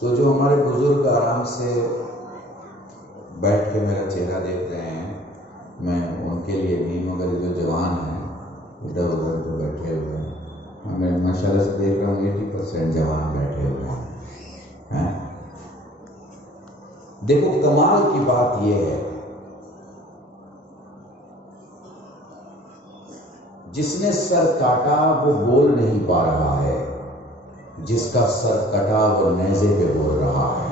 تو جو ہمارے بزرگ آرام سے بیٹھ کے میرا چہرہ دیکھ رہے ہیں، میں ان کے لیے بھی، مگر جو جوان ہیں ادھر ادھر جو بیٹھے ہوئے ہیں، میں ماشاء اللہ سے دیکھ رہا ہوں 80% جوان بیٹھے ہوئے ہیں۔ دیکھو کمال کی بات یہ ہے، جس نے سر کاٹا وہ بول نہیں پا رہا ہے، جس کا سر کٹا وہ نیزے پہ بول رہا ہے۔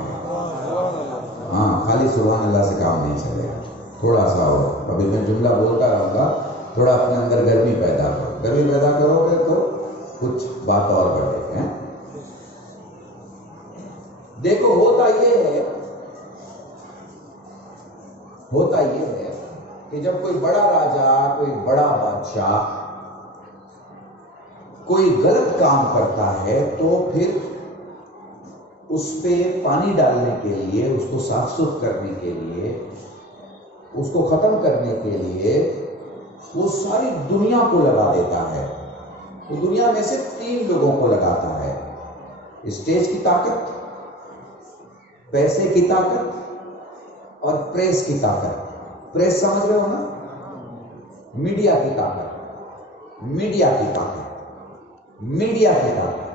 ہاں، خالی سبحان اللہ سے کام نہیں چلے گا، تھوڑا سا اور ابھی میں جملہ بولتا رہوں گا، تھوڑا اپنے اندر گرمی پیدا کرو، گرمی پیدا کرو گے تو کچھ بات اور بڑھے گی۔ دیکھو ہوتا یہ ہے کہ جب کوئی بڑا راجا، کوئی بڑا بادشاہ کوئی غلط کام کرتا ہے تو پھر اس پہ پانی ڈالنے کے لیے، اس کو صاف ستھرا کرنے کے لیے، اس کو ختم کرنے کے لیے وہ ساری دنیا کو لگا دیتا ہے۔ وہ دنیا میں سے 3 لوگوں کو لگاتا ہے: اسٹیج کی طاقت، پیسے کی طاقت اور پریس کی طاقت۔ پریس سمجھ رہے ہو نا؟ میڈیا کی طاقت، میڈیا کی طاقت، میڈیا کی طاقت،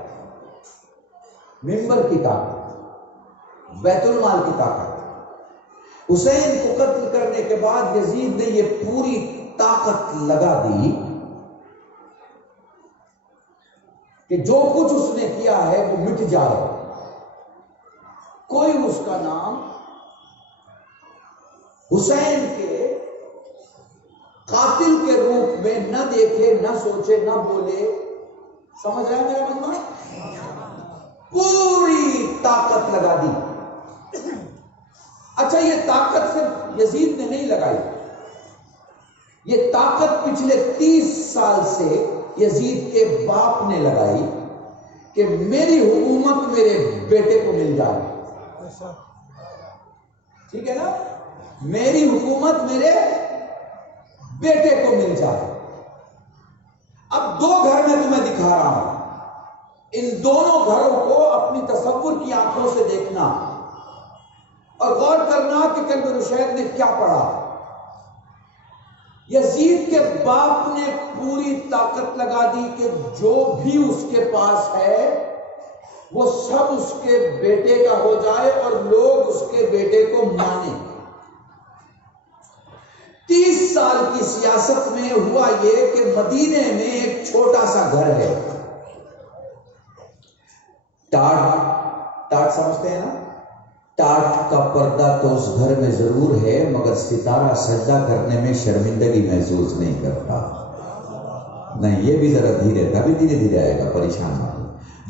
ممبر کی طاقت، بیت المال کی طاقت۔ حسین کو قتل کرنے کے بعد یزید نے یہ پوری طاقت لگا دی کہ جو کچھ اس نے کیا ہے وہ مٹ جائے، کوئی اس کا نام حسین کے قاتل کے روپ میں نہ دیکھے، نہ سوچے، نہ بولے۔ سمجھ رہے ہیں میرا مطلب؟ پوری طاقت لگا دی۔ اچھا، یہ طاقت صرف یزید نے نہیں لگائی، یہ طاقت پچھلے 30 سال سے یزید کے باپ نے لگائی کہ میری حکومت میرے بیٹے کو مل جائے۔ ٹھیک ہے نا؟ میری حکومت میرے بیٹے کو مل جائے۔ اب 2 گھر میں تمہیں دکھا رہا ہوں، ان دونوں گھروں کو اپنی تصور کی آنکھوں سے دیکھنا اور غور کرنا کہ کلب رشید نے کیا پڑھا۔ یزید کے باپ نے پوری طاقت لگا دی کہ جو بھی اس کے پاس ہے وہ سب اس کے بیٹے کا ہو جائے اور لوگ اس کے بیٹے کو مانیں۔ 30 سال کی سیاست میں ہوا یہ کہ مدینے میں ایک چھوٹا سا گھر ہے، ٹاٹ سمجھتے ہیں نا؟ ٹاٹ کا پردہ تو اس گھر میں ضرور ہے، مگر ستارہ سجدہ کرنے میں شرمندگی محسوس نہیں کرتا۔ نہیں، یہ بھی ذرا دھیرے، ابھی دھیرے دھیرے آئے گا، پریشان مت۔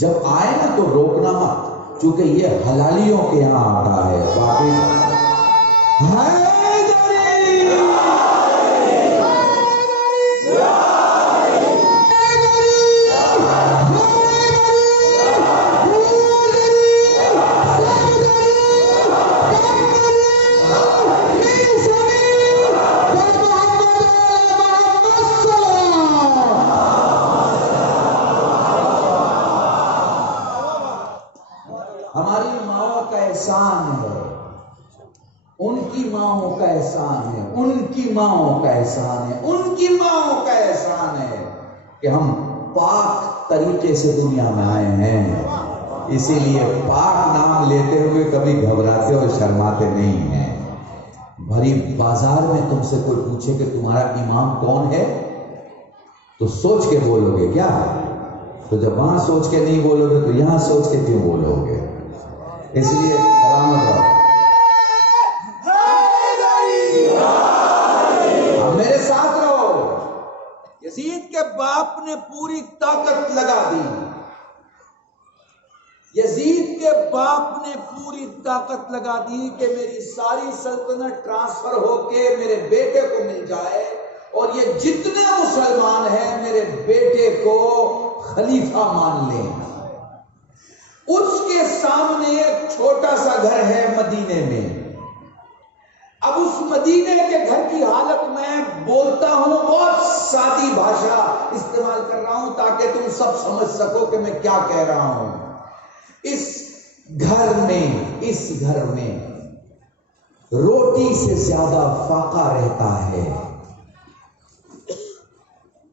جب آئے نا تو روکنا مت، چونکہ یہ حلالیوں کے یہاں آتا ہے۔ باقی کہ ہم پاک طریقے سے دنیا میں آئے ہیں، اسی لیے پاک نام لیتے ہوئے کبھی گھبراتے اور شرماتے نہیں ہیں۔ بھری بازار میں تم سے کوئی پوچھے کہ تمہارا امام کون ہے تو سوچ کے بولو گے کیا؟ تو جب وہاں سوچ کے نہیں بولو گے تو یہاں سوچ کے کیوں بولو گے؟ اس لیے سلامت رہو۔ میرے ساتھ رہو۔ یزید کے باپ نے پوری طاقت لگا دی، یزید کے باپ نے پوری طاقت لگا دی کہ میری ساری سلطنت ٹرانسفر ہو کے میرے بیٹے کو مل جائے، اور یہ جتنے مسلمان ہیں میرے بیٹے کو خلیفہ مان لیں۔ اس کے سامنے ایک چھوٹا سا گھر ہے مدینے میں۔ اب اس مدینے کے گھر کی حالت میں بولتا ہوں، بہت سادی بھاشا استعمال کر رہا ہوں تاکہ تم سب سمجھ سکو کہ میں کیا کہہ رہا ہوں۔ اس گھر میں، اس گھر میں روٹی سے زیادہ فاقہ رہتا ہے،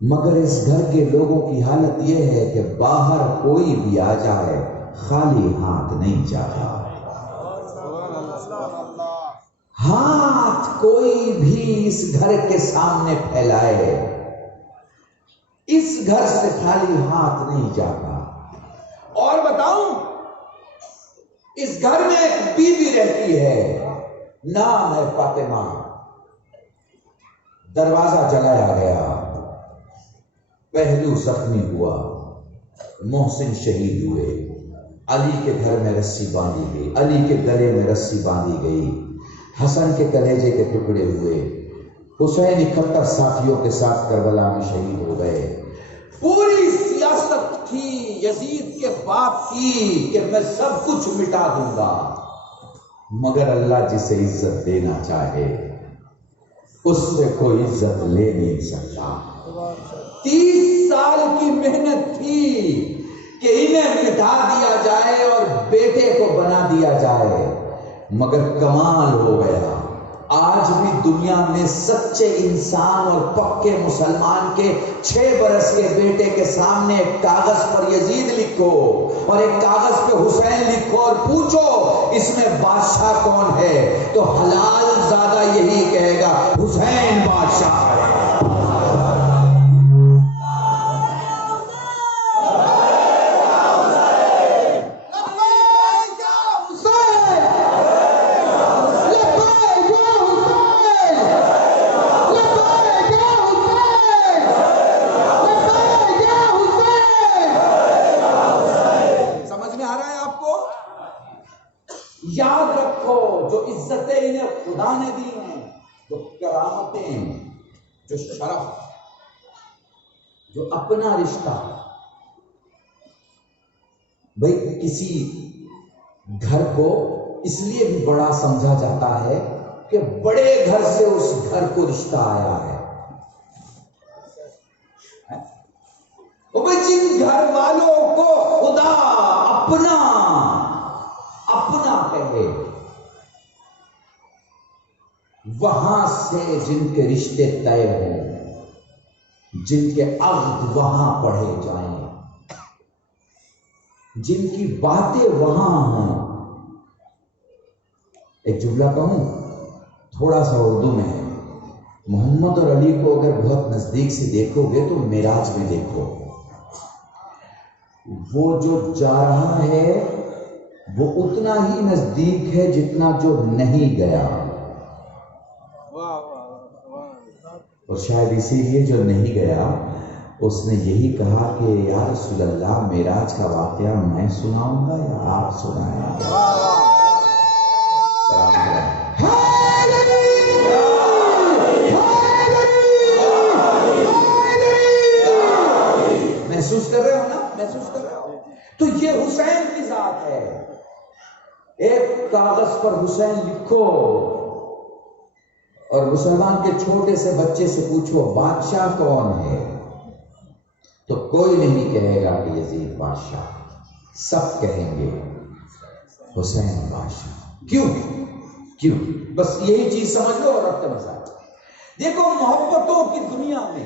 مگر اس گھر کے لوگوں کی حالت یہ ہے کہ باہر کوئی بھی آ جائے خالی ہاتھ نہیں جاتا۔ ہاتھ کوئی بھی اس گھر کے سامنے پھیلائے، اس گھر سے خالی ہاتھ نہیں جاتا۔ اور بتاؤں، اس گھر میں ایک بیوی رہتی ہے، نام ہے فاطمہ۔ دروازہ جلایا گیا، پہلو زخمی ہوا، محسن شہید ہوئے، علی کے گھر میں رسی باندھی گئی، علی کے گلے میں رسی باندھی گئی، حسن کے کلیجے کے ٹکڑے ہوئے، حسین 71 ساتھیوں کے ساتھ کربلا میں شہید ہو گئے۔ پوری سیاست تھی یزید کے باپ کی کہ میں سب کچھ مٹا دوں گا، مگر اللہ جسے عزت دینا چاہے اس سے کوئی عزت لے نہیں سکتا۔ 30 سال کی محنت تھی کہ انہیں مٹا دیا جائے اور بیٹے کو بنا دیا جائے، مگر کمال ہو گیا۔ آج بھی دنیا میں سچے انسان اور پکے مسلمان کے 6 برس کے بیٹے کے سامنے ایک کاغذ پر یزید لکھو اور ایک کاغذ پہ حسین لکھو اور پوچھو اس میں بادشاہ کون ہے، تو حلال زیادہ یہی کہے گا حسین بادشاہ ہے۔ یاد رکھو، جو عزتیں انہیں خدا نے دی ہیں، جو کرامتیں، جو شرف، جو اپنا رشتہ، بھئی کسی گھر کو اس لیے بھی بڑا سمجھا جاتا ہے کہ بڑے گھر سے اس گھر کو رشتہ آیا ہے۔ بھئی جن گھر والوں کو خدا اپنا کہے، وہاں سے جن کے رشتے طے ہوں، جن کے عہد وہاں پڑھے جائیں، جن کی باتیں وہاں ہوں۔ ایک جملہ کہوں تھوڑا سا اردو میں، محمد اور علی کو اگر بہت نزدیک سے دیکھو گے تو معراج میں دیکھو، وہ جو جا رہا ہے وہ اتنا ہی نزدیک ہے جتنا جو نہیں گیا، اور شاید اسی لیے جو نہیں گیا اس نے یہی کہا کہ یا رسول اللہ معراج کا واقعہ میں سناؤں گا یا آپ سنائیں؟ سلام علیکم۔ محسوس کر رہے ہو نا؟ محسوس کر رہے ہو؟ تو یہ حسین کی ذات ہے۔ ایک کاغذ پر حسین لکھو اور مسلمان کے چھوٹے سے بچے سے پوچھو بادشاہ کون ہے، تو کوئی نہیں کہے گا کہ یزید بادشاہ، سب کہیں گے حسین بادشاہ۔ کیوں؟ بس یہی چیز سمجھ لو اور اب کا مسئلہ دیکھو۔ محبتوں کی دنیا میں،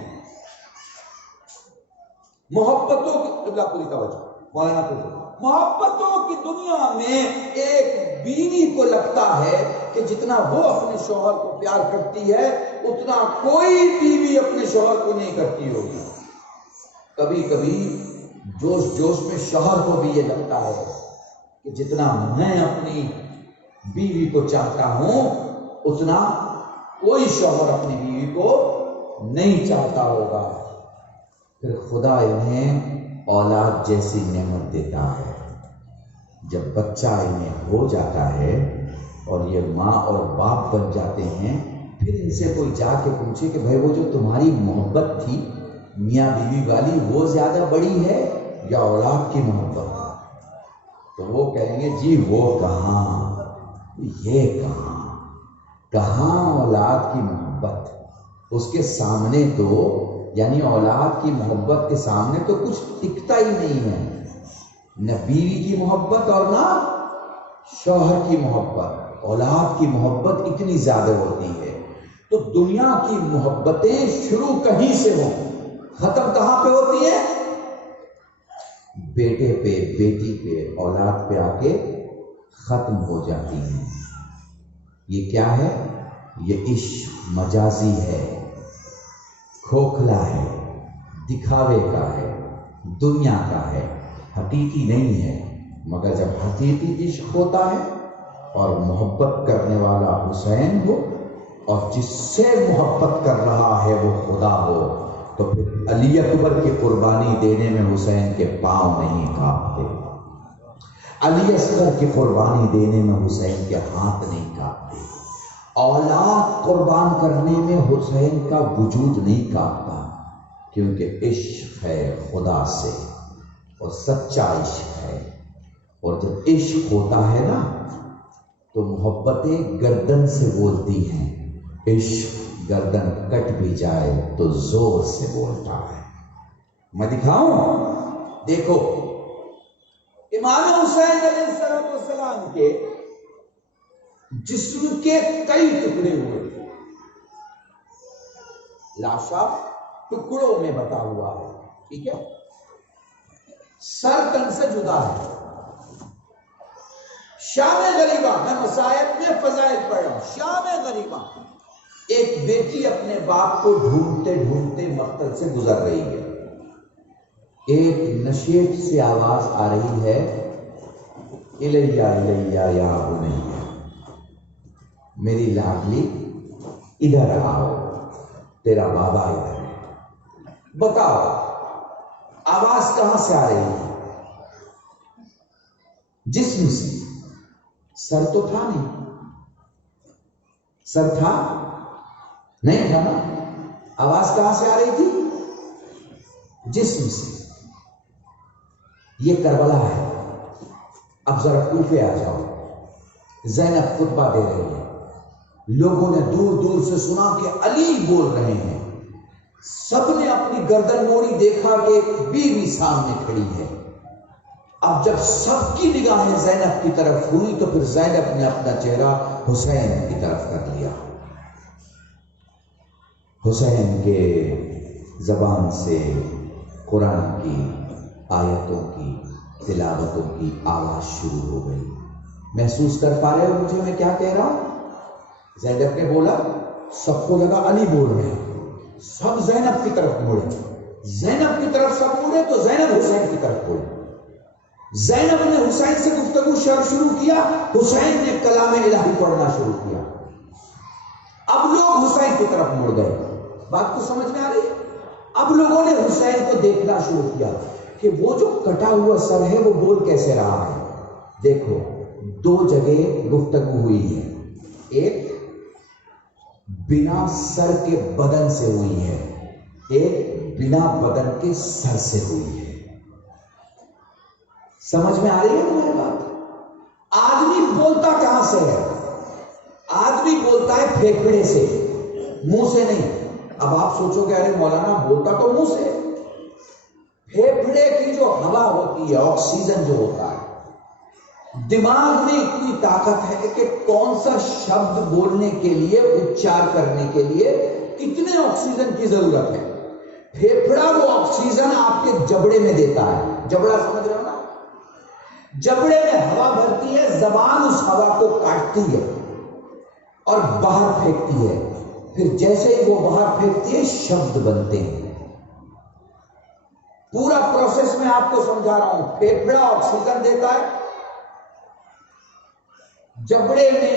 محبتوں کی پوری توجہ مولانا کو، محبتوں کی دنیا میں ایک بیوی کو لگتا ہے کہ جتنا وہ اپنے شوہر کو پیار کرتی ہے اتنا کوئی بیوی اپنے شوہر کو نہیں کرتی ہوگی۔ کبھی کبھی جوش میں شوہر کو بھی یہ لگتا ہے کہ جتنا میں اپنی بیوی کو چاہتا ہوں اتنا کوئی شوہر اپنی بیوی کو نہیں چاہتا ہوگا۔ پھر خدا انہیں اولاد جیسی نعمت دیتا ہے، جب بچہ انہیں ہو جاتا ہے اور یہ ماں اور باپ بن جاتے ہیں، پھر ان سے کوئی جا کے پوچھے کہ بھائی وہ جو تمہاری محبت تھی میاں بیوی والی وہ زیادہ بڑی ہے یا اولاد کی محبت؟ تو وہ کہیں گے جی وہ کہاں، یہ کہاں اولاد کی محبت، اس کے سامنے تو یعنی اولاد کی محبت کے سامنے تو کچھ ٹکتا ہی نہیں ہے، نہ بیوی کی محبت اور نہ شوہر کی محبت، اولاد کی محبت اتنی زیادہ ہوتی ہے، تو دنیا کی محبتیں شروع کہیں سے ہوں، ختم کہاں پہ ہوتی ہے؟ بیٹے پہ، بیٹی پہ، اولاد پہ آ کے ختم ہو جاتی ہیں۔ یہ کیا ہے؟ یہ عشق مجازی ہے، کھوکھلا ہے، دکھاوے کا ہے، دنیا کا ہے، حقیقی نہیں ہے۔ مگر جب حقیقی عشق ہوتا ہے اور محبت کرنے والا حسین ہو اور جس سے محبت کر رہا ہے وہ خدا ہو، تو پھر علی اکبر کی قربانی دینے میں حسین کے پاؤں نہیں کانپتے، علی اصغر کی قربانی دینے میں حسین کے ہاتھ نہیں کانپتے، اولاد قربان کرنے میں حسین کا وجود نہیں کانپتا، کیونکہ عشق ہے خدا سے اور سچا عشق ہے۔ اور جب عشق ہوتا ہے نا تو محبتیں گردن سے بولتی ہیں، عشق گردن کٹ بھی جائے تو زور سے بولتا ہے۔ میں دکھاؤں؟ دیکھو امام حسین علیہ السلام کے جسم کے کئی ٹکڑے ہوئے، لاشا ٹکڑوں میں بتا ہوا ہے، ٹھیک ہے؟ سر تن سے جدا ہے۔ شام غریبہ، میں مصائب میں فضائل پڑھ رہا ہوں، شام غریبہ ایک بیٹی اپنے باپ کو ڈھونڈتے ڈھونڈتے مقتل سے گزر رہی ہے، ایک نشیب سے آواز آ رہی ہے، الیہ الیہ یا بنیہ، میری لاڈلی ادھر آؤ، تیرا بابا ادھر ہے۔ بتاؤ آواز کہاں سے آ رہی ہے؟ جسم سے، سر تو تھا نہیں، سر تھا نہیں تھا نا، آواز کہاں سے آ رہی تھی؟ جسم سے۔ یہ کربلا ہے۔ اب ذرا کوفے آ جاؤ، زینب خطبہ دے رہی ہے، لوگوں نے دور دور سے سنا کہ علی بول رہے ہیں، سب نے اپنی گردن موڑی، دیکھا کہ ایک بیوی سامنے کھڑی ہے۔ اب جب سب کی نگاہیں زینب کی طرف ہوئی تو پھر زینب نے اپنا چہرہ حسین کی طرف کر لیا، حسین کے زبان سے قرآن کی آیتوں کی تلاوتوں کی آواز شروع ہو گئی۔ محسوس کر پا رہے ہو مجھے میں کیا کہہ رہا ہوں؟ زینب نے بولا، سب کو لگا علی بول رہے ہیں، سب زینب کی طرف مڑے، زینب کی طرف سب مڑے تو زینب حسین کی طرف مڑے۔ زینب نے حسین سے گفتگو شروع کیا، حسین نے کلام الہی پڑھنا شروع کیا۔ اب لوگ حسین کی طرف مڑ گئے، بات کو سمجھ میں آ رہی ہے؟ اب لوگوں نے حسین کو دیکھنا شروع کیا کہ وہ جو کٹا ہوا سر ہے وہ بول کیسے رہا ہے۔ دیکھو دو جگہ گفتگو ہوئی ہے، ایک بنا سر کے بدن سے ہوئی ہے، ایک بنا بدن کے سر سے ہوئی ہے۔ سمجھ میں آ رہی ہے تمہاری بات؟ آدمی بولتا کہاں سے ہے؟ آدمی بولتا ہے پھیپھڑے سے، منہ سے نہیں۔ اب آپ سوچو کہ ارے مولانا بولتا تو منہ سے، پھیپھڑے کی جو ہوا ہوتی ہے، آکسیجن جو ہوتا ہے، دماغ میں اتنی طاقت ہے کہ کون سا شبد بولنے کے لیے، اچار کرنے کے لیے کتنے آکسیجن کی ضرورت ہے۔ پھیپھڑا وہ آکسیجن آپ کے جبڑے میں دیتا ہے، جبڑا سمجھ رہے ہو نا؟ جبڑے میں ہوا بھرتی ہے، زبان اس ہوا کو کاٹتی ہے اور باہر پھینکتی ہے، پھر جیسے ہی وہ باہر پھینکتی ہے شبد بنتے ہیں۔ پورا پروسیس میں آپ کو سمجھا رہا ہوں۔ پھیپھڑا آکسیجن دیتا ہے، جبڑے میں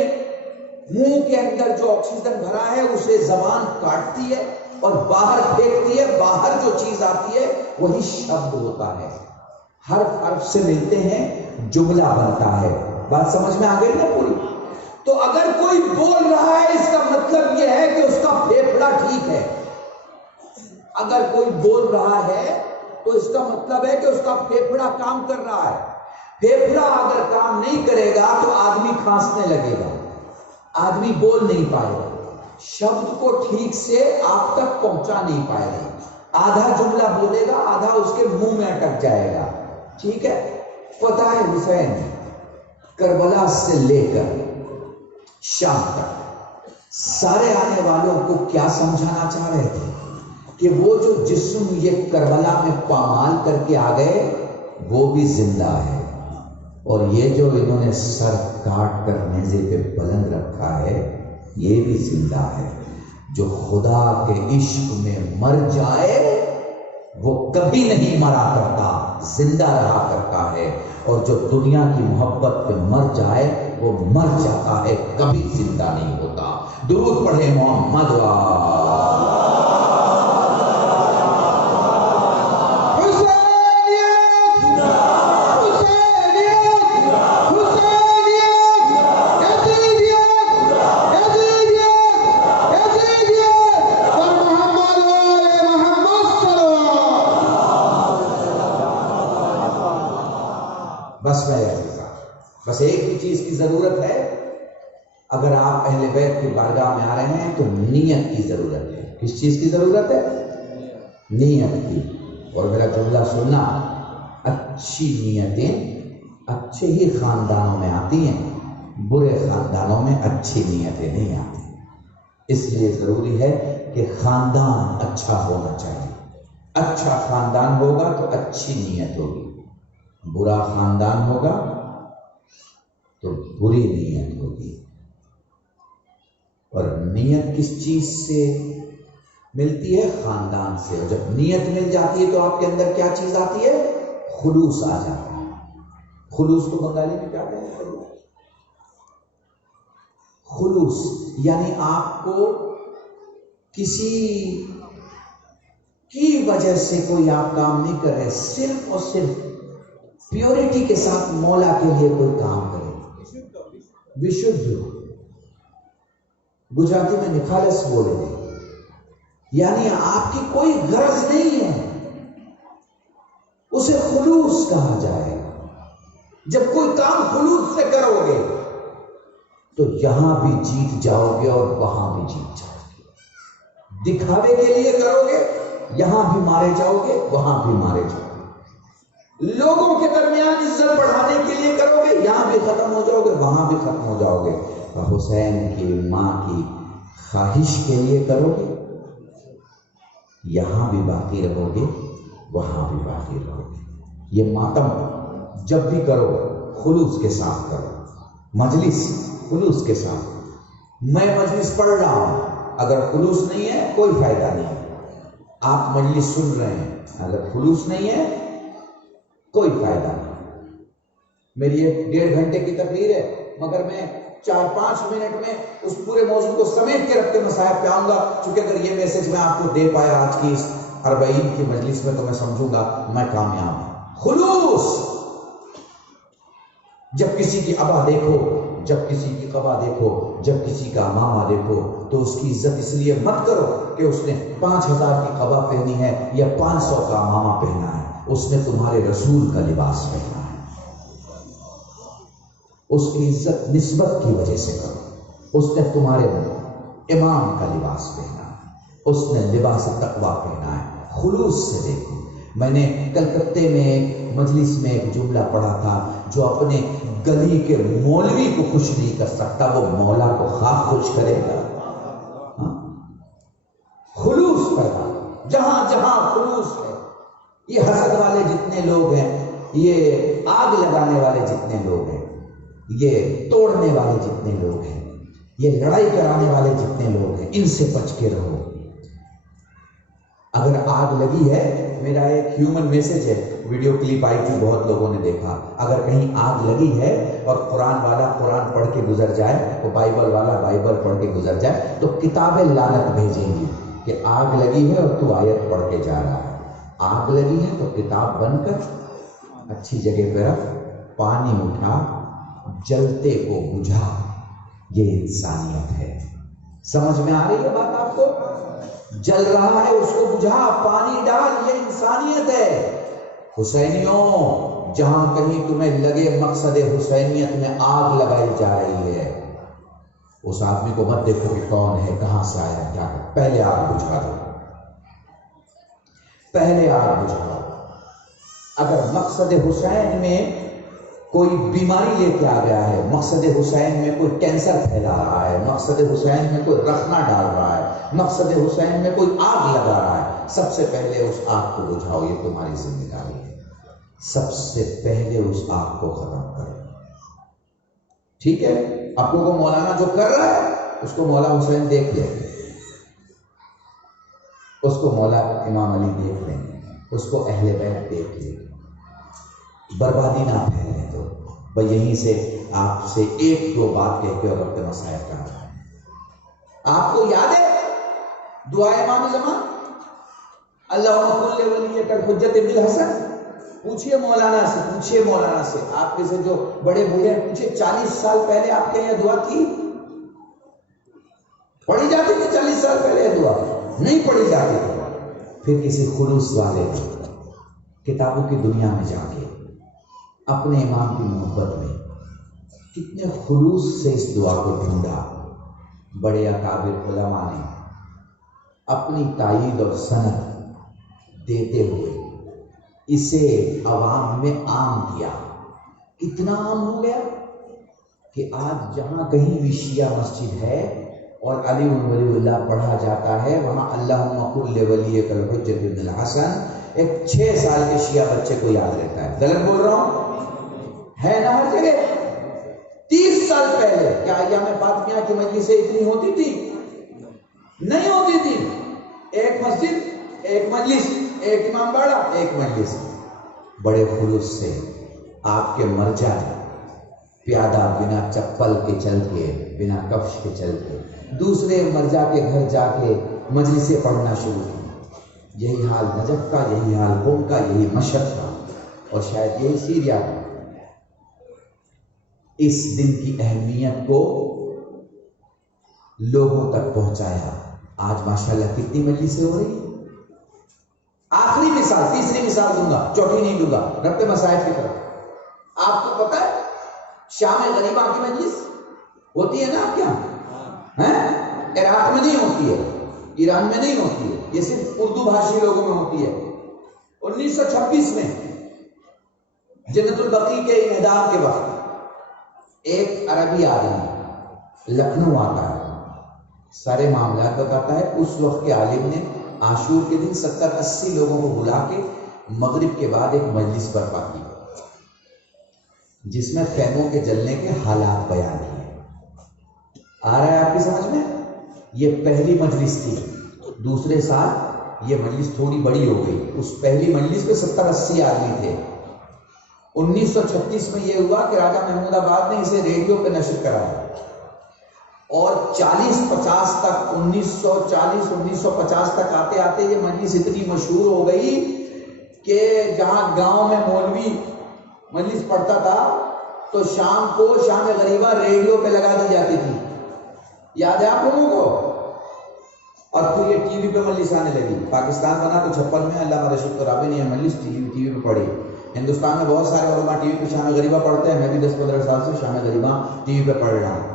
منہ کے اندر جو آکسیجن بھرا ہے اسے زبان کاٹتی ہے اور باہر پھینکتی ہے، باہر جو چیز آتی ہے وہی شبد ہوتا ہے۔ حرف سے ملتے ہیں، جملہ بنتا ہے۔ بات سمجھ میں آ گئی نا پوری؟ تو اگر کوئی بول رہا ہے اس کا مطلب یہ ہے کہ اس کا پھیپھڑا ٹھیک ہے۔ اگر کوئی بول رہا ہے تو اس کا مطلب ہے کہ اس کا پھیپھڑا کام کر رہا ہے۔ پھیپھڑا اگر کام نہیں کرے گا تو آدمی کھانسنے لگے گا، آدمی بول نہیں پائے گا، شبد کو ٹھیک سے آپ تک پہنچا نہیں پائے گا، آدھا جملہ بولے گا، آدھا اس کے منہ میں اٹک جائے گا۔ ٹھیک ہے؟ پتہ ہے حسین کربلا سے لے کر شام تک سارے آنے والوں کو کیا سمجھانا چاہ رہے تھے کہ وہ جو جسم یہ کربلا میں پامال کر کے آ گئے وہ بھی زندہ ہے، اور یہ جو انہوں نے سر کاٹ کر نیزے پہ بلند رکھا ہے یہ بھی زندہ ہے۔ جو خدا کے عشق میں مر جائے وہ کبھی نہیں مرا کرتا، زندہ رہا کرتا ہے، اور جو دنیا کی محبت پہ مر جائے وہ مر جاتا ہے، کبھی زندہ نہیں ہوتا۔ درود پڑھے محمد بس ایک ہی چیز کی ضرورت ہے، اگر آپ اہل بیت کی بارگاہ میں آ رہے ہیں تو نیت کی ضرورت ہے۔ کس چیز کی ضرورت ہے؟ نیت کی۔ اور میرا جملہ سننا، اچھی نیتیں اچھے ہی خاندانوں میں آتی ہیں، برے خاندانوں میں اچھی نیتیں نہیں آتی۔ اس لیے ضروری ہے کہ خاندان اچھا ہونا چاہیے۔ اچھا خاندان ہوگا تو اچھی نیت ہوگی، برا خاندان ہوگا تو بری نیت ہوگی۔ اور نیت کس چیز سے ملتی ہے؟ خاندان سے۔ اور جب نیت مل جاتی ہے تو آپ کے اندر کیا چیز آتی ہے؟ خلوص آ جاتا ہے۔ خلوص کو بنگالی میں کیا کہتے ہیں؟ خلوص یعنی آپ کو کسی کی وجہ سے کوئی آپ کام نہیں کر رہے، صرف اور صرف پیورٹی کے ساتھ مولا کے لیے کوئی کام کرے۔ وشدھ، گجراتی میں نکھالس بولے گے، یعنی آپ کی کوئی غرض نہیں ہے، اسے خلوص کہا جائے گا۔ جب کوئی کام خلوص سے کرو گے تو یہاں بھی جیت جاؤ گے اور وہاں بھی جیت جاؤ گے۔ دکھاوے کے لیے کرو گے، یہاں بھی مارے جاؤ گے، وہاں بھی مارے جاؤ گے۔ لوگوں کے درمیان عزت بڑھانے کے لیے کرو گے، یہاں بھی ختم ہو جاؤ گے، وہاں بھی ختم ہو جاؤ گے۔ حسین کی ماں کی خواہش کے لیے کرو گے، یہاں بھی باقی رہو گے، وہاں بھی باقی رہو گے۔ یہ ماتم جب بھی کرو خلوص کے ساتھ کرو، مجلس خلوص کے ساتھ۔ میں مجلس پڑھ رہا ہوں، اگر خلوص نہیں ہے کوئی فائدہ نہیں۔ آپ مجلس سن رہے ہیں، اگر خلوص نہیں ہے کوئی فائدہ نہیں۔ میری ایک 1.5 گھنٹے کی تقریر ہے، مگر میں 4-5 منٹ میں اس پورے موضوع کو سمیٹ کے رکھ کے مصاحب پہ آؤں گا، چونکہ اگر یہ میسج میں آپ کو دے پایا آج کی اس 40 کی مجلس میں تو میں سمجھوں گا میں کامیاب ہوں۔ خلوص، جب کسی کی ابا دیکھو، جب کسی کی قبا دیکھو، جب کسی کا ماما دیکھو تو اس کی عزت اس لیے مت کرو کہ اس نے 5000 کی قبا پہنی ہے یا 500 کا ماما پہنا ہے، اس نے تمہارے رسول کا لباس پہنا ہے۔ اس کی عزت نسبت کی وجہ سے کرو، اس نے تمہارے امام کا لباس پہنا ہے، اس نے لباس تقویٰ پہنا ہے۔ خلوص سے دیکھو۔ میں نے کلکتے میں ایک مجلس میں ایک جملہ پڑھا تھا، جو اپنے گلی کے مولوی کو خوش نہیں کر سکتا وہ مولا کو خواہ خوش کرے گا۔ خلوص پیدا، جہاں جہاں خلوص ہے، یہ حسد والے جتنے لوگ ہیں، یہ آگ لگانے والے جتنے لوگ ہیں، یہ توڑنے والے جتنے لوگ ہیں، یہ لڑائی کرانے والے جتنے لوگ ہیں، ان سے بچ کے رہو۔ اگر آگ لگی ہے، میرا ایک ہیومن میسج ہے، ویڈیو کلپ آئی تھی بہت لوگوں نے دیکھا، اگر کہیں آگ لگی ہے اور قرآن والا قرآن پڑھ کے گزر جائے، تو بائبل والا بائبل پڑھ کے گزر جائے، تو کتابیں لعنت بھیجیں گی کہ آگ لگی ہے اور تو آیت پڑھ کے جا رہا ہے۔ آگ لگی ہے تو کتاب بند کر، اچھی جگہ پہ رکھ، پانی اٹھا، جلتے کو بجھا۔ یہ انسانیت ہے۔ سمجھ میں آ رہی ہے بات آپ کو؟ جل رہا ہے اس کو بجھا، پانی ڈال، یہ انسانیت ہے۔ حسینیوں، جہاں کہیں تمہیں لگے مقصد حسینیت میں آگ لگائی جا رہی ہے، اس آدمی کو مت دیکھو کہ کون ہے، کہاں سے آیا، کیا ہے، پہلے آگ بجھا دو، پہلے آگ بجھاؤ۔ اگر مقصد حسین میں کوئی بیماری لے کے آ گیا ہے، مقصد حسین میں کوئی کینسر پھیلا رہا ہے، مقصد حسین میں کوئی رخنا ڈال رہا ہے، مقصد حسین میں کوئی آگ لگا رہا ہے، سب سے پہلے اس آگ کو بجھاؤ، یہ تمہاری ذمہ داری ہے، سب سے پہلے اس آگ کو ختم کرو۔ ٹھیک ہے، آپ کو مولانا جو کر رہا ہے اس کو مولا حسین دیکھ لیں گے، اس کو مولا امام علی دیکھ لیں گے، اس کو اہل بیت دیکھ لیں گے، بربادی نہ پھیلنے دو۔ بھئی یہیں سے آپ سے ایک دو بات کہہ کے اور وقت مسائل کا آپ کو یاد ہے دعا امام زمان، اللہم کل ولیک الحجۃ ابن الحسن؟ پوچھئے مولانا سے، پوچھئے مولانا سے، آپ میں سے جو بڑے بوڑھے پوچھئے 40 سال پہلے آپ کے یہ دعا کی پڑھی جاتی تھی؟ 40 سال پہلے یہ دعا نہیں پڑھی جاتی تھی۔ پھر کسی خلوص والے کتابوں کی دنیا میں جا کے اپنے امام کی محبت میں کتنے خلوص سے اس دعا کو ڈھونڈا، بڑے اکابر علماء نے اپنی تائید اور سند دیتے ہوئے اسے عوام میں عام کیا۔ اتنا عام ہو گیا کہ آج جہاں کہیں بھی شیعہ مسجد ہے اور علی ولی اللہ پڑھا جاتا ہے، وہاں اللہم کل ولیک الحجۃ ابن الحسن ایک 6 سال کے شیعہ بچے کو یاد رہتا ہے۔ غلط بول رہا ہوں؟ ہے نا ہر جگہ؟ 30 سال پہلے کیا ایام فاطمیہ کی مجلسیں اتنی ہوتی تھی؟ نہیں ہوتی تھی۔ ایک مسجد، ایک مجلس، ایک امام باڑہ، ایک مجلس، بڑے خلوص سے آپ کے مرجع پیادہ بنا چپل کے چل کے، بنا کفش کے چل کے دوسرے مرجع کے گھر جا کے مجلسیں پڑھنا شروع کی۔ یہی حال نجف کا، یہی حال قم کا، یہی مشہد کا، اور شاید یہی سیریا کا۔ اس دن کی اہمیت کو لوگوں تک پہنچایا۔ آج ماشاءاللہ کتنی مجلسیں ہو رہی ہیں۔ آخری مثال، تیسری مثال دوں گا، چوتھی نہیں دوں گا، ربط مصائب کی طرف۔ آپ کو پتہ ہے شام غریبہ کی مجلس ہوتی ہے نا آپ کے یہاں؟ عراق میں نہیں ہوتی ہے، ایران میں نہیں ہوتی ہے، یہ صرف اردو بھاشی لوگوں میں ہوتی ہے۔ 1926 میں جنت البقیع کے انہدام کے وقت ایک عربی آدمی لکھنؤ آتا ہے، سارے معاملات بتاتا ہے۔ اس وقت کے عالم نے عاشور کے دن 70-80 لوگوں کو بلا کے مغرب کے بعد ایک مجلس برپا کی جس میں خیموں کے جلنے کے حالات بیان کیے۔ آ رہا ہے آپ کی سمجھ میں؟ یہ پہلی مجلس تھی۔ دوسرے سال یہ مجلس تھوڑی بڑی ہو گئی، اس پہلی مجلس میں 70-80 آدمی تھے۔ 1936 میں یہ ہوا کہ راجہ محمود آباد نے اسے ریڈیو پہ نشر کرایا، اور 40-50 تک 1940-1950 تک آتے آتے یہ مجلس اتنی مشہور ہو گئی کہ جہاں گاؤں میں مولوی مجلس پڑھتا تھا تو شام کو شام غریبہ ریڈیو پہ لگا دی جاتی تھی۔ یاد ہے آپ لوگوں کو؟ اور پھر یہ ٹی وی پہ مجلس آنے لگی۔ پاکستان بنا تو 56 میں، علامہ رشید ترابی نے یہ مجلس ٹی وی پہ پڑھی۔ ہندوستان میں بہت سارے علماء ٹی وی پہ شام غریبہ پڑھتے ہیں، میں بھی 10-15 سال سے شام غریبہ ٹی وی پہ پڑھ رہا ہوں۔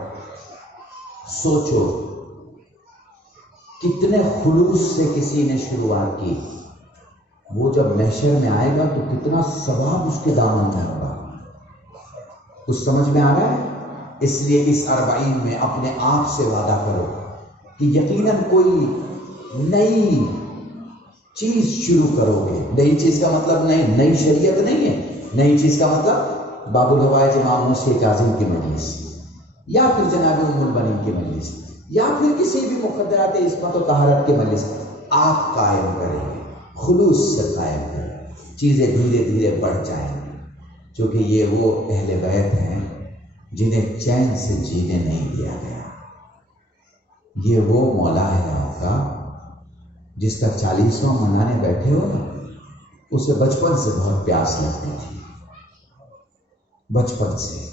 سوچو کتنے خلوص سے کسی نے شروعات کی، وہ جب محشر میں آئے گا تو کتنا ثواب اس کے دامن میں ہوگا۔ کچھ سمجھ میں آ رہا ہے؟ اس لیے اس 40 میں اپنے آپ سے وعدہ کرو کہ یقیناً کوئی نئی چیز شروع کرو گے۔ نئی چیز کا مطلب نئی شریعت نہیں ہے، نئی چیز کا مطلب باب الحوائج امام موسیٰ کاظم کی مجلس، یا پھر جناب ام البنین کی مجلس، یا پھر کسی بھی مقدرات عصمت و طہارت کے مجلس آپ قائم کریں گے، خلوص سے قائم کریں، چیزیں دھیرے دھیرے بڑھ جائیں گی، کیونکہ یہ وہ اہل بیت ہیں جنہیں چین سے جینے نہیں دیا گیا۔ یہ وہ مولا ہے آپ کا جس کا 40واں منانے بیٹھے ہو نا، اسے بچپن سے بہت پیاس لگتی تھی، بچپن سے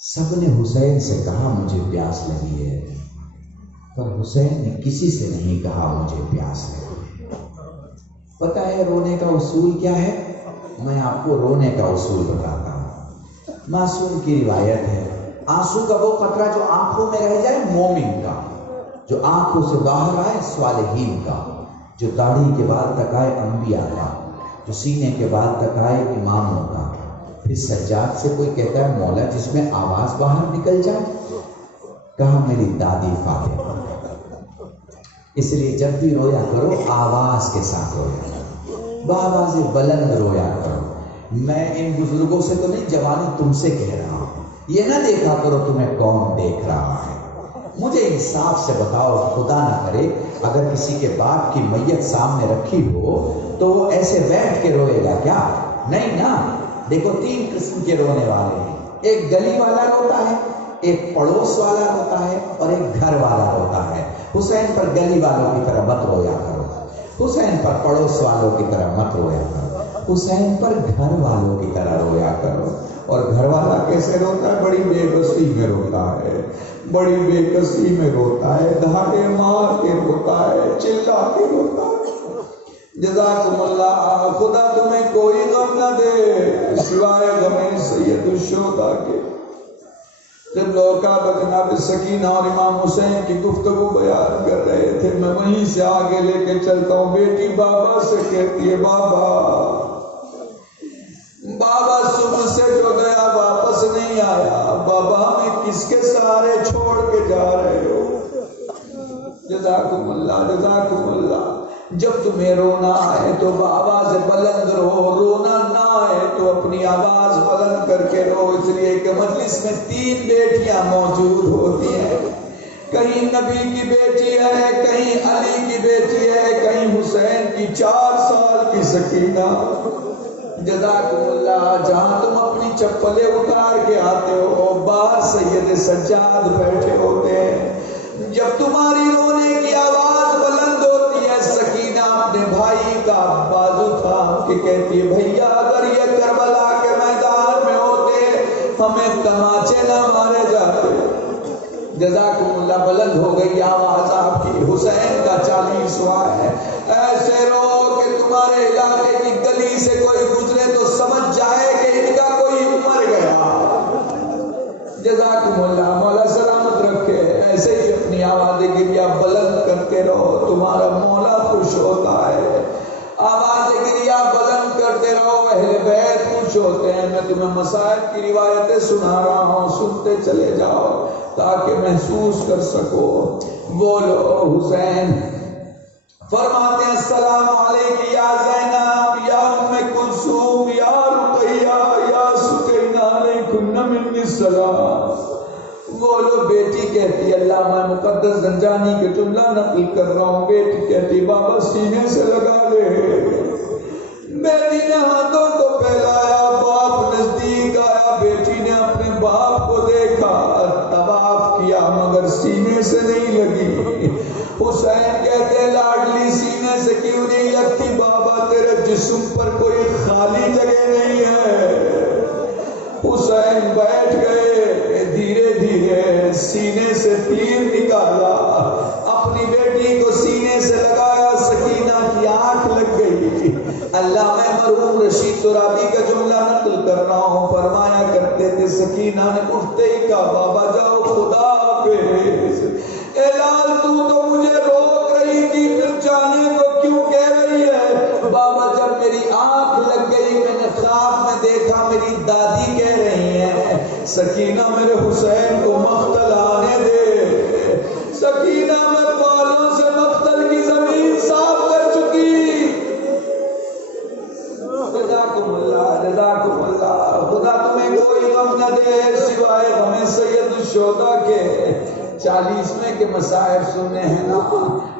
سب نے حسین سے کہا مجھے پیاس لگی ہے، پر حسین نے کسی سے نہیں کہا مجھے پیاس لگی ہے۔ پتہ ہے رونے کا اصول کیا ہے؟ میں آپ کو رونے کا اصول بتاتا ہوں۔ معصوم کی روایت ہے، آنسو کا وہ قطرہ جو آنکھوں میں رہ جائے مومن کا، جو آنکھوں سے باہر آئے صالحین کا، جو داڑھی کے بال تک آئے انبیاء کا، جو سینے کے بال تک آئے اماموں کا، پھر سجاد سے کوئی کہتا ہے مولا جس میں آواز باہر نکل جائے، کہا میری دادی فاطمہ۔ اس لیے جب بھی رویا کرو آواز کے ساتھ رویا کرو، بآواز بلند رویا کرو۔ میں ان بزرگوں سے تو نہیں، جوانی تم سے کہہ رہا ہوں، یہ نہ دیکھا کرو تمہیں کون دیکھ رہا ہے۔ مجھے انصاف سے بتاؤ، خدا نہ کرے اگر کسی کے باپ کی میت سامنے رکھی ہو تو وہ ایسے بیٹھ کے روئے گا کیا؟ نہیں نا۔ دیکھو 3 قسم کے رونے والے ہیں، ایک گلی والا روتا ہے، ایک پڑوس والا روتا ہے، اور ایک گھر والا روتا ہے۔ حسین پر گلی والوں کی طرح مت رویا کرو، حسین پر پڑوس والوں کی طرح مت رویا کرو، حسین پر گھر والوں کی طرح رویا کرو۔ اور گھر والا کیسے روتا ہے؟ بڑی بے بسی میں روتا ہے، بڑی بے کسی میں روتا ہے، دھاڑے مار کے روتا ہے، چلا کے روتا ہے۔ جزاکم اللہ، خدا تمہیں کوئی غم نہ دے سوائے غم سید الشہداء کے۔ قبلہ کعبہ جناب سکینہ اور امام حسین کی گفتگو بیان کر رہے تھے، میں وہیں سے آگے لے کے چلتا ہوں۔ بیٹی بابا سے کہتی ہے، بابا صبح سے جو گیا واپس نہیں آیا، بابا ہمیں کس کے سہارے چھوڑ کے جا رہے ہو؟ جزاکم اللہ، جزاکم اللہ۔ جب تمہیں رونا آئے تو آواز بلند رو، رونا نہ آئے تو اپنی آواز بلند کر کے رو، اس لیے کہ مجلس میں 3 بیٹیاں موجود ہوتی ہیں، کہیں نبی کی بیٹی ہے، کہیں علی کی بیٹی ہے، کہیں حسین کی 4 سال کی سکینہ۔ جزاکم اللہ، جہاں تم اپنی چپلیں اتار کے آتے ہو باہر سید سجاد بیٹھے ہوتے ہیں۔ جب تمہاری رونے کی آواز بلند ہوتی ہے، سکینہ اپنے بھائی کا بازو تھام کے کہتی ہے، بھیا اگر یہ کربلا کے میدان میں ہوتے ہمیں تماچے نہ مارے جاتے۔ جزاکم اللہ، بلند ہو گئی آواز آپ کی۔ حسین کا 40واں ہے، ایسے رو کہ تمہارے علاقے کی گلی سے کوئی گزرے تو سمجھ جائے کہ ان کا کوئی مر گیا۔ جزاکم اللہ، مولا سلامت رکھے۔ ایسے ہی اپنی آواز گریہ بلند کرتے رہو، تمہارا مولا خوش ہوتا ہے۔ آواز گریہ بلند کرتے رہو، اہل بیت خوش ہوتے ہیں۔ میں تمہیں مصائب کی روایتیں سنا رہا ہوں، سنتے چلے جاؤ تاکہ محسوس کر سکو۔ بولو حسین فرماتے ہیں، السلام علیک یا زینب یا ام کلثوم یا رقیہ یا سکینہ علیکن منی السلام۔ بولو بیٹی کہتی، اللہ میں مقدس زنجانی کے جملہ نقل کر رہا ہوں، بیٹی کہتی بابا سینے سے لگا لے۔ بیٹی نے ہاتھوں کو پھیلایا، باپ نزدیک آیا، بیٹی نے اپنے باپ کو دیکھا، طواف کیا مگر سینے سے نہیں لگی۔ حسین کہتے لاڈلی سینے سے کیوں نہیں لگتی؟ بابا تیرے جسم پر کوئی خالی جگہ نہیں ہے۔ حسین بیٹھ گئے، دھیرے دھیرے سینے سے تیر نکالا، اپنی بیٹی کو سینے سے لگایا، سکینہ کی آنکھ لگ گئی۔ اللہ میں مرحوم رشید ترابی کا جملہ نقل کر رہا ہوں، فرمایا کرتے تھے سکینہ نے اٹھتے ہی کہا بابا جاؤ خدا حافظ۔ اے لال تو مجھے روک رہی تھی، پھر جانے کو کیوں کہہ رہی ہے؟ بابا جب میری آنکھ لگ گئی میں نے خواب میں دیکھا میری دادی کہہ رہی ہیں سکینہ میرے حسین کو مقتل آنے دے۔ سکینہ میں بالوں سے مقتل کی زمین صاف کر چکی۔ جزاکم اللہ، جزاکم اللہ، خدا تمہیں کوئی غم نہ دے سوائے غم سید الشہداء کے۔ 40ویں کے مصائب سننے ہیں نا،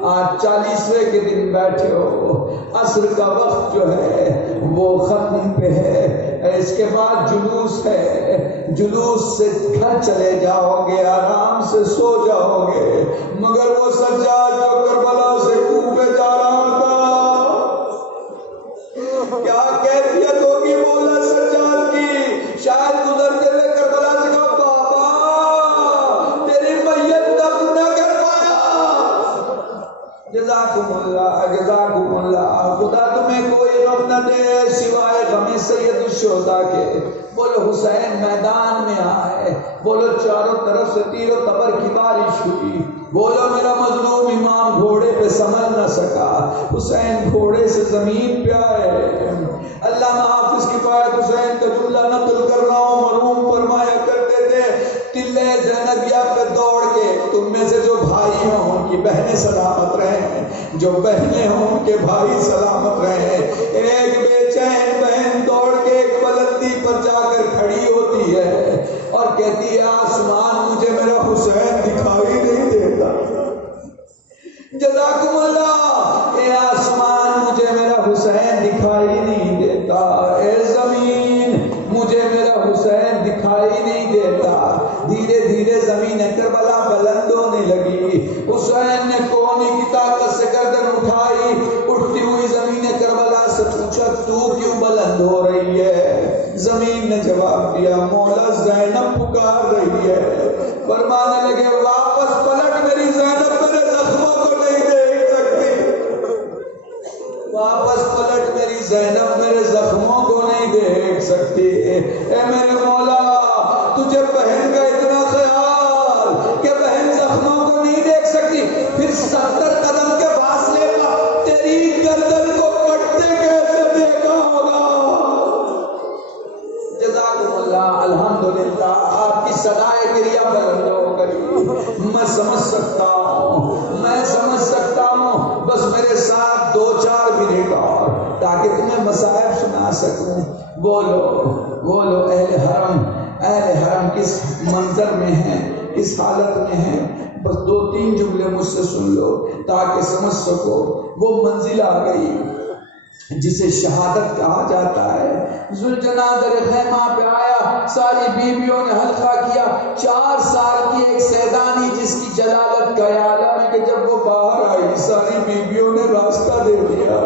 آج 40ویں کے دن بیٹھے ہو، عصر کا وقت جو ہے وہ ختم پہ ہے، اس کے بعد جلوس ہے، جلوس سے گھر چلے جاؤ گے، آرام سے سو جاؤ گے، مگر وہ سجاد جو کربلا سے کوفے جا رہا تھا، کیا کیفیت ہوگی مولا سجاد کی؟ شاید گزرتے ہوئے کربلا سے کہا بابا تیری میت دفن نہ کر پایا۔ جزاکم اللہ، جزاکم اللہ، خدا تمہیں کوئی غم نہ دے سوائے غم سید الشہداء کے۔ بولو حسین میدان میں آئے، بولو چاروں طرف سے تیر و تبر کی بارش ہوئی، بولو میرا مظلوم امام غلام گھوڑے پہ سنبھل نہ سکا، حسین گھوڑے سے زمین پہ آئے۔ علامہ حافظ کفایت حسین کا جملہ نقل کر رہا ہوں، مرحوم فرمایا کرتے تھے تلے زینبیہ پہ دوڑ کے تم میں سے جو بھائی ہوں ان کی بہنیں سلامت رہیں، جو بہنیں ہوں ان کے بھائی سلامت رہیں۔ ایک بے چین بہن دوڑ کے ایک بلندی پر جا کر کھڑی ہوتی ہے اور کہتی ہے آسمان مجھے میرا حسین دکھائی نہیں دیتا، جزاکم اللہ، اے آسمان مجھے میرا حسین دکھائی نہیں دیتا، اے زمین مجھے میرا حسین دکھائی نہیں دیتا۔ دھیرے دھیرے زمین کربلا بلند ہونے لگی، حسین نے کونی کی طاقت سے گردن اٹھائی، اٹھتی ہوئی زمین کربلا سے پوچھا تو کیوں بلند ہو رہی ہے؟ زمین نے جواب دیا مولا زینب پکار رہی ہے۔ فرمانے لگے واپس پلٹ میری زینب میرے زخموں کو نہیں دیکھ سکتی، واپس پلٹ میری زینب میرے زخموں کو نہیں دیکھ سکتی۔ اے میرے مولا تجھے بہن کا اتنا خیال کہ بہن زخموں کو نہیں دیکھ سکتی، پھر 70 قدم کے فاصلے پر تیری گردن کو کٹتے کیسے دیکھا ہوگا؟ جزاکم اللہ، الحمدللہ آپ کی صدائے گریہ بلند ہو گئی۔ میں سمجھ سکتا ہوں، میں سمجھ سکتا ہوں، بس میرے ساتھ 2-4 منٹ اور تاکہ تمہیں مصائب سنا سکوں۔ بولو بولو اہل حرم کس منظر میں ہیں، کس حالت میں ہیں؟ بس 2-3 جملے مجھ سے سن لو تاکہ سمجھ سکو۔ وہ منزل آ گئی جسے شہادت کہا جاتا ہے۔ ذوالجناح در خیمہ پہ آیا، ساری بیویوں نے حلقہ کیا، 4 سال کی ایک سیدانی جس کی جلالت کا عالم ہے کہ جب وہ باہر آئی ساری بیویوں نے راستہ دے دیا۔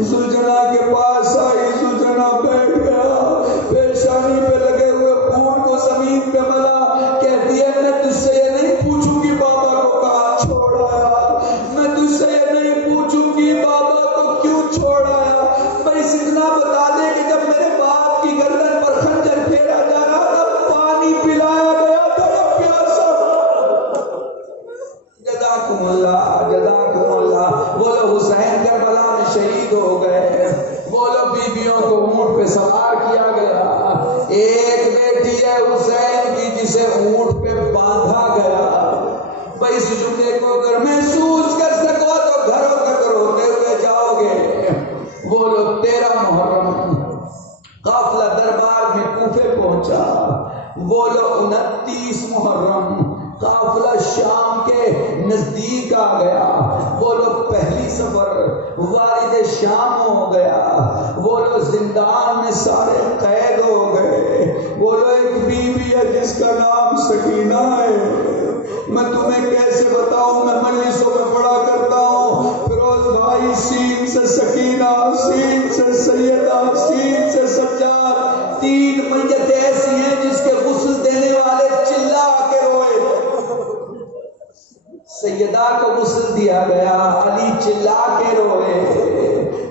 ذوالجناح کے پاس آئی، ذوالجناح بیٹھ گیا، پیشانی پہ لگے ہوئے خون کو زمین پہ ملا، کہتی ہے میں تجھ سے یہ نہیں پوچھوں گی بابا کو کہاں چھوڑا، میں تجھ سے یہ نہیں پوچھوں گی بابا کو کیوں چھوڑا، بس اتنا بتا دے کہ جب میرے باپ کی گردن پر خنجر پھیرا جا رہا تھا پانی پلایا گیا تھا میں پیاسا۔ جزاکم اللہ، جزاکم اللہ۔ بولو حسین کربلا میں شہید ہو گئے، بولو بیویوں کو اونٹ پہ سوار کیا گیا، ایک بیٹی ہے حسین کی جسے اونٹ پہ باندھا گیا۔ بھائی اس جملے کو اگر محسوس کر سکو تو گھروں تک روتے ہوئے جاؤ گے۔ بولو 13 محرم قافلہ دربار میں کوفے پہنچا، بولو 29 محرم قافلہ شام کے نزدیک آ گیا، بولو پہلی سفر وارد شام ہو گیا، بولو زندان میں سارے قید ہو گئے، بولو ایک بیوی ہے جس کا نام سکینہ ہے۔ میں تمہیں کیسے بتاؤں، میں مجلسوں میں پڑھا کرتا ہوں فیروز بھائی سین سے سکینہ، سین سے سیدہ، سین سے سجاد، 3 میتیں ایسی ہیں جس کے غسل دینے والے چلا کے روئے۔ سیدہ کو غسل دیا گیا، علی چلا کے روئے۔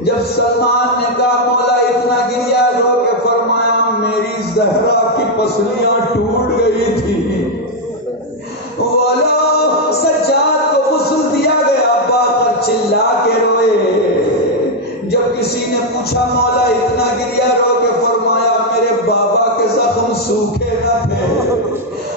جب سلمان نے کہا مولا اتنا گریا رو کے، فرمایا میری زہرا کی پسلیاں ٹوٹ گئی تھی۔ بولو سجاد کو غسل دیا گیا، باقر چلا کے روئے۔ جب کسی نے پوچھا مولا اتنا گریا رو کے، فرمایا میرے بابا کے زخم سوکھے نہ تھے۔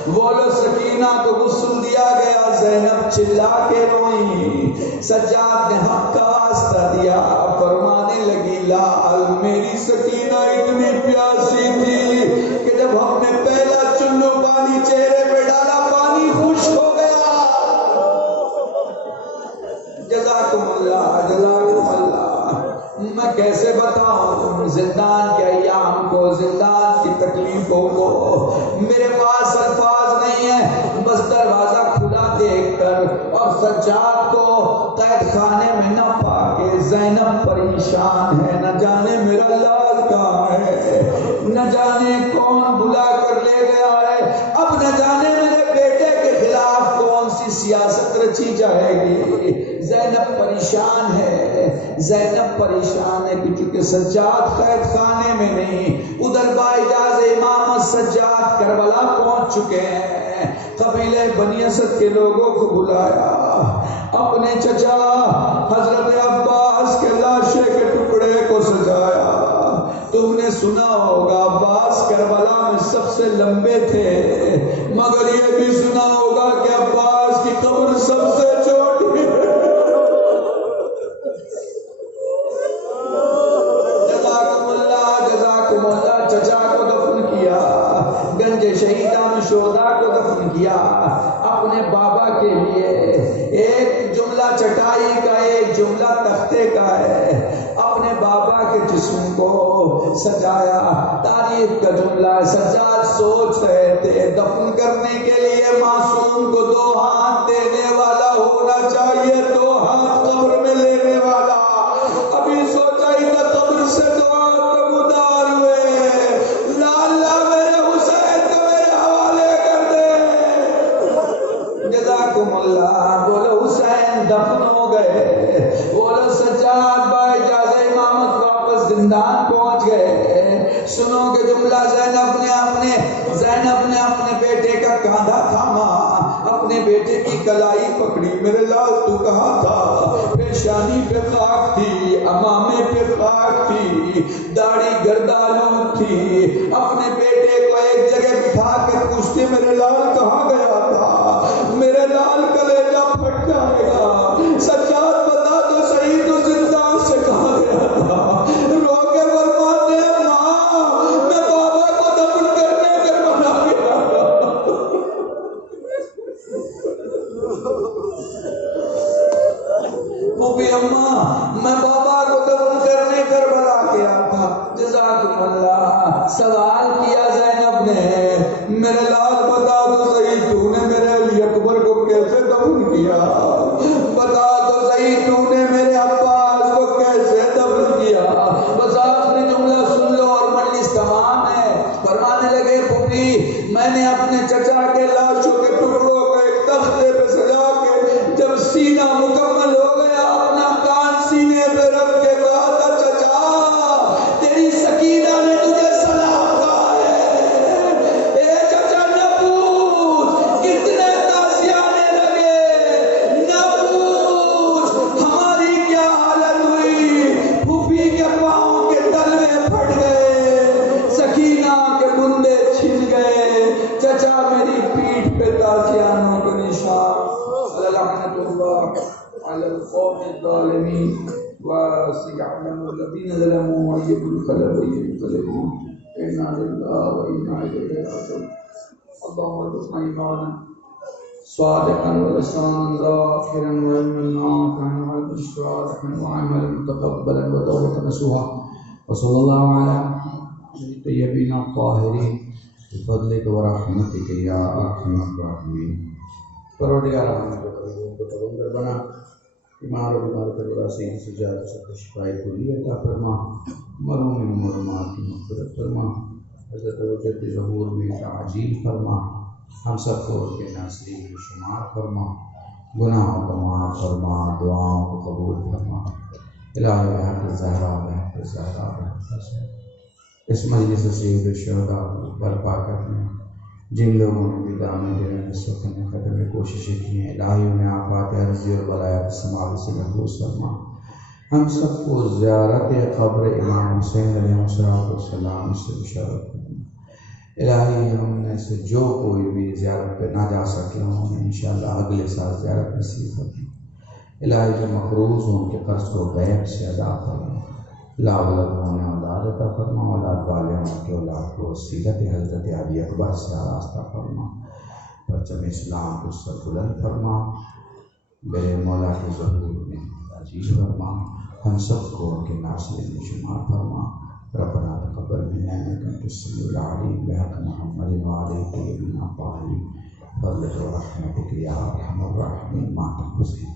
بولو سکینہ کو غسل دیا گیا، زینب چلا کے روئی۔ سجاد نے حق کا واسطہ دیا، فرمانے لگی لال میری سکینہ اتنی پیاسی تھی کہ جب ہم نے پہلا چلو پانی چہرے پہ ڈالا پانی خشک ہو گیا۔ جزاکم اللہ، جزاکم اللہ۔ میں کیسے بتاؤں زندان کے ایام کو، زندان کی تکلیفوں کو، میرے پاس الفاظ نہیں ہے۔ بس دروازہ کھلا دیکھ کر اور سجاد کو قید خانے میں نہ پا کے زینب پریشان ہے، نہ جانے میرا لال کہاں ہے، نہ جانے کون بلا کر لے گیا ہے، اب نہ جانے میرے بیٹے کے خلاف کون سی سیاست رچی بچی جائے گی. زینب پریشان ہے، زینب پریشان ہے کہ چونکہ سجاد قید خانے میں نہیں، ادھر بااجاز امامت سجاد کربلا پہنچ چکے ہیں. قبیلہ بنی اسد کے لوگوں کو بلایا، اپنے چچا حضرت عباس کے لاشے کے ٹکڑے کو سجایا. تم نے سنا ہوگا عباس کربلا میں سب سے لمبے تھے، مگر یہ بھی سنا ہوگا کہ عباس کی قبر سب سے چھوٹی ہے. جزاکم اللہ. چچا کو دفن کیا، گنج شہیدان شہداء کو دفن کیا. اپنے بابا کے لیے ایک جملہ چٹائی کا، ایک جملہ تختے کا ہے. اپنے بابا کے جسم کو سجایا. تاریخ کا جملہ سجاد سوچ رہے تھے دفن کرنے کے لیے معصوم کو 2 ہاتھ دینے والا ہونا چاہیے، 2 ہاتھ قبر میں لینے والا. ابھی سوچا ہی تھا قبر سے 2 ہاتھ نمودار ہوئے. لالا میرے حسین کو میرے حوالے کر دے. جزاکم اللہ. بولو حسین دفن ہو گئے. بولو سجاد بااجاز امامت واپس زندان پہنچ گئے. سنو کہ جملہ زینب نے اپنے بیٹے کا کاندھا تھاما، اپنے بیٹے کی کلائی پکڑی. میرے لال تو کہاں تھا؟ پیشانی پہ خاک تھی، امامے پہ خاک تھی، داڑھی گردالوں تھی. اپنے بیٹے کو ایک جگہ بٹھا کے پوچھتے میرے لال کہاں گیا تھا؟ میرے لال کلیجہ پھٹ جائے گا. سجاد بتا تو صحیح تو زندان سے کہاں گیا تھا؟ رو کے فرماتے ہیں ماں میں بابا کو دفن کرنے کربلا گیا تھا. وہ بھی اماں میں بابا کو دفن کرنے کربلا گیا تھا. جزاکم اللہ. سوال کیا زینب نے میرے لال بتا تو صحیح تو نے میرے علی اکبر کو کیسے دفن کیا؟ بتا تو صحیح تو نے میرے عباس کو کیسے دفن کیا؟ بس آخری جملہ سن لو اور مجلس تمام ہے. فرمانے لگے پھوپھی میں نے اپنے چچا کے لاشوں کے ٹکڑوں کو ایک تختے پہ سجا کے جب سینہ مکمل ہو گیا اپنا کان سینے پہ رکھ کے کہا تھا چچا تیری سکینہ نے تجھے سلام کہا ہے. اے چچا نہ پوچھ کتنے تازیانے لگے، نہ پوچھ ہماری کیا حالت ہوئی. پھوپھی کے پاؤں کے تلوے پھٹ گئے، سکینہ کے بندے چھن گئے. چچا میری پیٹھ پہ تازیانوں کے نشان. لعنت اللہ علی القوم الظالمین وسيعلم الذين ظلموا أي منقلب ينقلبون. إنا لله وإنا إليه راجعون. اللهم ارزقنا إيمانا صادقا ولسانا ذاكرا وعلما نافعا وقلبا صالحا وعملا متقبلا وتوبة نصوحا. وصلى الله على محمد الطيبين الطاهرين بفضلك ورحمتك يا أرحم الراحمين. پروردگار ہمیں کو تبنگر بنا، بیمار و بیمار کے وراثی کی سجاد سب شفائی کلی عطا فرما. مرحوم مرحومات کی مغفرت فرما. حضرت وجد ظہور میں تعجیل فرما. ہم سب کو کے ناصرین میں شمار فرما. گناہوں کو معاف فرما، دعاؤں کو قبول فرما. الہی بحق الزہرا بحق الزہرا بحق الزہرا. اس مجلس سید الشہداء برپا کرنے جن لوگوں نے بھی دامن دینے میں سکنے قدر میں کوششیں کی ہیں، الہی انہیں آفات عرضی اور بلایات سماوی سے محفوظ فرما. ہم سب کو زیارت قبر امام حسین علیہ السلام سے بشارت فرما. الہی ہم میں سے جو کوئی بھی زیارت پہ نہ جا سکے انہیں انشاءاللہ اگلے سال زیارت نصیب فرما. الہی جو مقروض ہوں ان کے قرض کو غیب سے ادا فرما. لا اولاد ہونے اولاد عطا فرما. اولاد والے ہوں کے اولاد کو سیرت حضرت علی اکبر سے آراستہ فرما. پرچم اسلام کو سر بلند فرما. بے مولا کے ظہور میں عزیز فرما. ہم سب کو ان کے ناصرین میں شمار فرما. ربنا تقبل منا انك انت السميع العليم بحق محمد وعلى الطيبين الطاهرين فضلك ورحمتك يا ارحم الراحمين. مع الحسين.